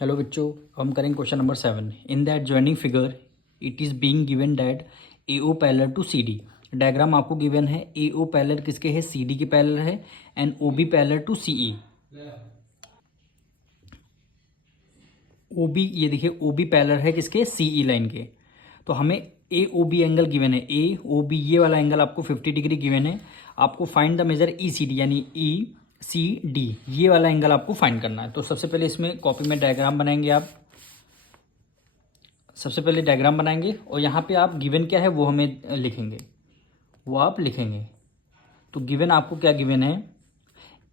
Hello बच्चों, हम करेंगे question number 7। In that joining figure it is being given that A O parallel to C D. Diagram आपको given है, A O parallel किसके है, C D के parallel है, and O B parallel to C E. O B, ये देखिए ओ B parallel है किसके, सी ई लाइन के। तो हमें ए ओ बी एंगल गिवन है, ए ओ बी ये वाला एंगल आपको 50 डिग्री गिवन है। आपको find the measure E C D, यानी ई सी डी ये वाला एंगल आपको फाइंड करना है। तो सबसे पहले इसमें कॉपी में डायग्राम बनाएंगे आप। सबसे पहले डायग्राम बनाएंगे और यहाँ पे आप गिवन क्या है वो हमें लिखेंगे, वो आप लिखेंगे। तो गिवन आपको क्या गिवन है,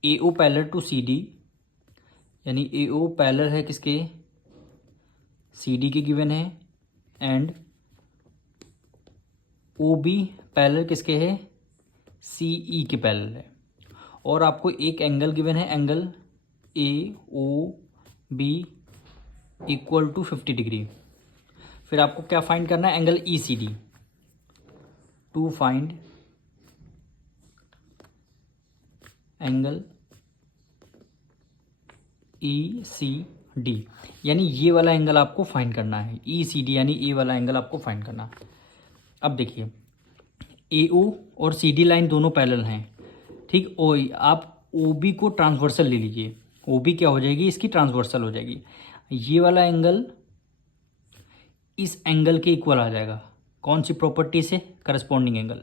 A O parallel to C D, यानी ए ओ पैरेलल है किसके, सी डी के गिवन है, एंड ओ बी पैरेलल किसके है, सी ई के पैरेलल है। और आपको एक एंगल गिवन है, angle A O B equal to 50 degree. फिर आपको क्या फाइंड करना है, angle E C D. To find angle E C D, यानी ये वाला एंगल आपको फाइंड करना है, ई सी डी यानी ए वाला एंगल आपको फाइंड करना है। अब देखिए ए ओ और सी डी लाइन दोनों पैरेलल हैं, ठीक। ओ आप ओ बी को ट्रांसवर्सल ले लीजिए, ओ बी क्या हो जाएगी, इसकी ट्रांसवर्सल हो जाएगी। ये वाला एंगल इस एंगल के इक्वल आ जाएगा, कौन सी प्रॉपर्टी से, करस्पॉन्डिंग एंगल।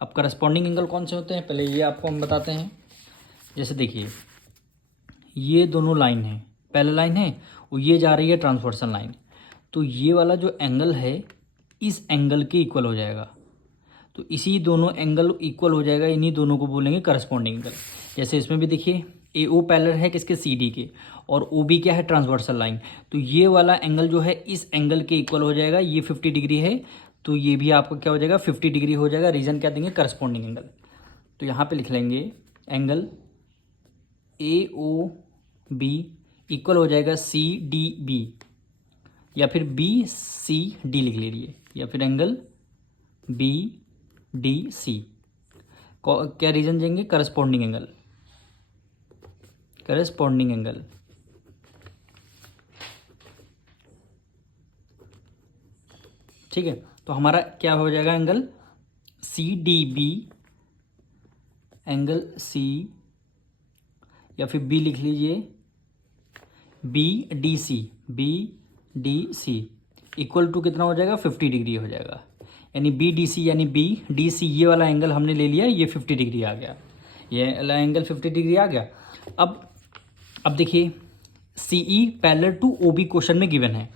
अब करस्पॉन्डिंग एंगल कौन से होते हैं, पहले ये आपको हम बताते हैं। जैसे देखिए ये दोनों लाइन है, पहला लाइन है और ये जा रही है ट्रांसवर्सल लाइन, तो ये वाला जो एंगल है इस एंगल के इक्वल हो जाएगा। तो इसी दोनों एंगल इक्वल हो जाएगा, इन्हीं दोनों को बोलेंगे करस्पॉन्डिंग एंगल। जैसे इसमें भी देखिए ए ओ पैरेलल है किसके, सी डी के, और ओ बी क्या है, ट्रांसवर्सल लाइन। तो ये वाला एंगल जो है इस एंगल के इक्वल हो जाएगा, ये 50 डिग्री है तो ये भी आपका क्या हो जाएगा, 50 डिग्री हो जाएगा। रीजन क्या देंगे, करस्पॉन्डिंग एंगल। तो यहाँ पे लिख लेंगे angle A O B equal हो जाएगा सी डी बी, या फिर बी सी डी लिख लीजिए, या फिर एंगल बी डी सी। क्या रीजन देंगे, करस्पॉन्डिंग एंगल, करस्पॉन्डिंग एंगल। ठीक है, तो हमारा क्या हो जाएगा, angle C D B, angle C, या फिर बी लिख लीजिए B D C, B D C equal to कितना हो जाएगा, 50 डिग्री हो जाएगा। यानी बी डी सी यानी बी डी सी ये वाला एंगल हमने ले लिया, ये 50 डिग्री आ गया, ये वाला एंगल 50 डिग्री आ गया। अब देखिए C E parallel to O B question में गिवन है,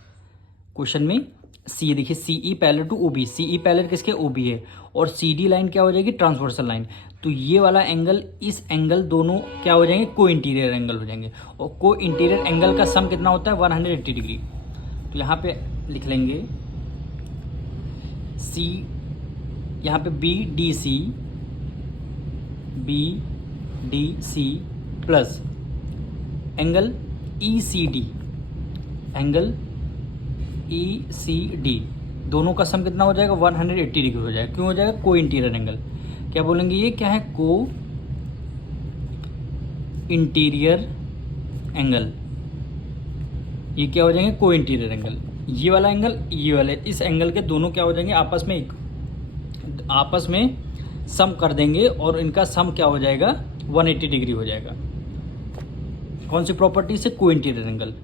क्वेश्चन में सी, देखिए C E parallel to O B, C E parallel किसके, ओ बी है, और सी डी लाइन क्या हो जाएगी, ट्रांसवर्सल लाइन। तो ये वाला एंगल इस एंगल दोनों क्या हो जाएंगे, को इंटीरियर एंगल हो जाएंगे, और को इंटीरियर एंगल का सम कितना होता है, 180 डिग्री। तो यहाँ पे लिख लेंगे सी, यहाँ पे B D C, B D C plus angle E C D, angle E C D, दोनों का सम कितना हो जाएगा, 180 डिग्री हो जाएगा। क्यों हो जाएगा, को इंटीरियर एंगल। क्या बोलेंगे, ये क्या है, को इंटीरियर एंगल, ये क्या हो जाएंगे, को इंटीरियर एंगल। ये वाला एंगल, ये वाले, इस एंगल के दोनों क्या हो जाएंगे, आपस में सम कर देंगे, और इनका सम क्या हो जाएगा, 180 डिग्री हो जाएगा। कौन सी प्रॉपर्टी से, को इंटीरियर एंगल।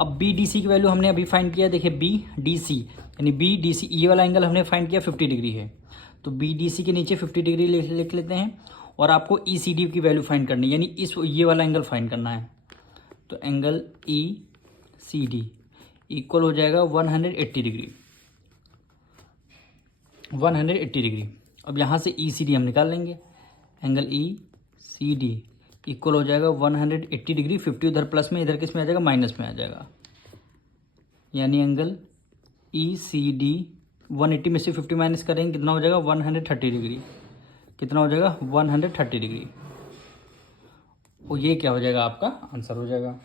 अब बी डी सी की वैल्यू हमने अभी फाइंड किया, देखिए बी डी सी यानी बी डी सी ये वाला एंगल हमने फाइंड किया 50 डिग्री है, तो बी डी सी के नीचे 50 डिग्री लिख लेते हैं। और आपको ई सी डी की वैल्यू फाइंड करनी है, यानी इस ये वाला एंगल फाइंड करना है। तो angle E C D equal हो जाएगा 180 डिग्री, 180 डिग्री। अब यहाँ से ई सी डी हम निकाल लेंगे, angle E C D equal हो जाएगा 180 डिग्री, 50 उधर प्लस में, इधर किस में आ जाएगा, माइनस में आ जाएगा। यानी एंगल ई सी डी 180 में से 50 माइनस करेंगे कितना हो जाएगा, 130 डिग्री। कितना हो जाएगा, 130 डिग्री। और ये क्या हो जाएगा, आपका आंसर हो जाएगा।